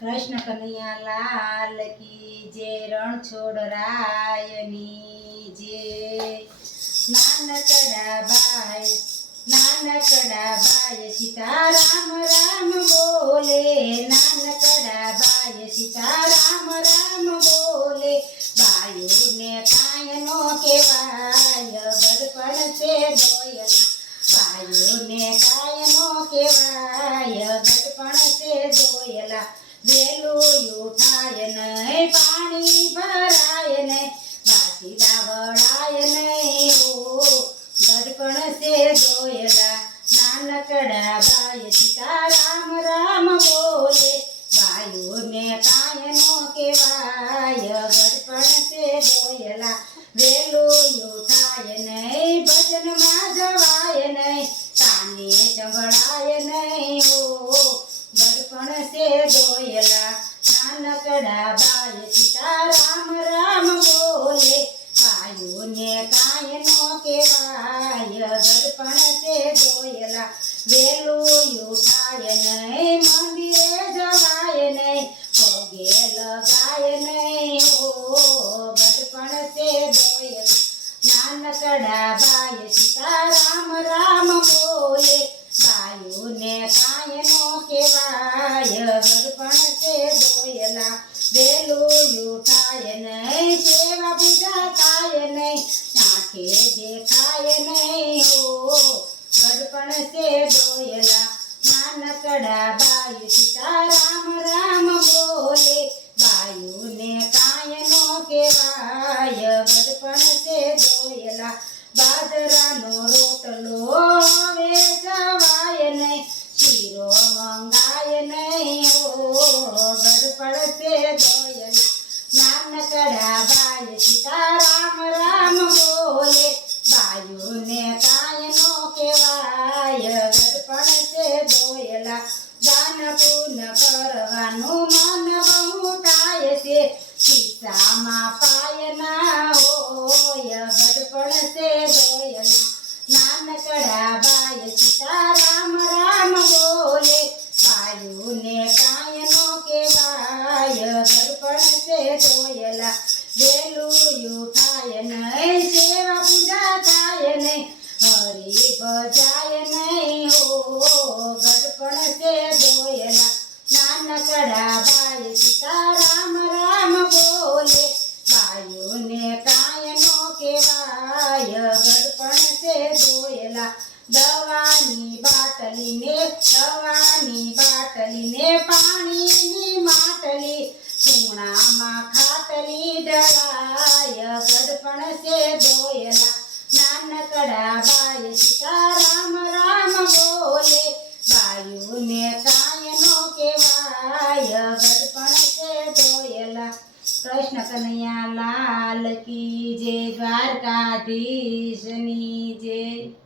કૃષ્ણ કનૈયા લાલ કી જે રણછોડ રાયની જે નાનકડા બાય સીતારામ રામ બોલે નાનકડા બાય સીતારામ રામ બોલે બાયુને કાંઈ નો કહેવાય ગડપણ છે દોયલા બાયુને કાંઈ નો કહેવાય ગડપણ છે દોયલા વેલું ઉઠાય નહીં પાણી ભરાય નહીં વાસીદા વળાય નહીં ઓ ગડપણ છે દોયલા નાનકડા બાય સીતારામ રામ બોલે બાયુને કાંઈ નો કહેવાય ગડપણ છે દોયલા વેલું ઉઠાય નહીં ભજનમાં જવાય નહીં કાને સંભળાય નહીં ઓ ગડપણ છે દોયલા નાનકડા બાય સીતારામ રામ બોલે બાયુને કાંઈ નો કહેવાય ગડપણ છે દોયલા વેલું ઉઠાય નહીં મંદિરે જવાય નહીં પગે લગાય નહીં ઓ ગડપણ છે દોયલા નાનકડા બાય સીતારામ રામ બોલે બાયુને કાંઈ નો કહેવાય ગડપણ છે દોયલા વેલું ઉઠાય નહીં સેવા પૂજા થાય નહીં આંખે દેખાય નહીં ઓ ગડપણ છે દોયલા નાનકડા બાય સીતારામ રામ બોલે બાયુને કાંઈ નો કહેવાય ગડપણ છે દોયલા બાજરાનો રોટલો હવે જવાય નહીં શીરો મંગાય નહીં ઓ ગડપણ છે દોયલા નાનકડા બાય સીતારામ રામ બોલે બાયુને કાંઈ નો કહેવાય ગડપણ છે દોયલા દાન પૂન કરવાનું મન બહુ થાય છે ખિસ્સામાં પાય ના હોય ગડપણ છે દોયલા નાનકડા બાય સીતારામ રામ બોલે બાયુને કાંઈ નો કહેવાય ગડપણ છે દોયલા વેલું ઉઠાય નહીં સેવા પૂજા થાય નહીં હરી ભજાય નહીં ઓ ગડપણ છે દોયલા નાનકડા બાય સીતારામ રામ બોલે બાયુને કાંઈ નો કહેવાય ગડપણ છે દોયલા દવાની બાટલીને પાણીની માટલી ખૂણામાં ખાટલી ડળાય ગડપણ છે દોયલા નાનકડા બાય સીતારામ રામ બોલે બાયુને કાંઈ નો કહેવાય ગડપણ છે દોયલા કૃષ્ણ કનૈયા લાલ કી જય દ્વારકાધીશની જય।